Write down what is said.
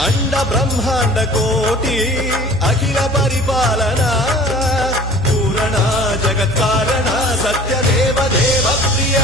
అండ బ్రహ్మాండ కోటి అఖిల పరిపాలన పూరణ జగత్కారణ సత్యదేవ దేవ ప్రియ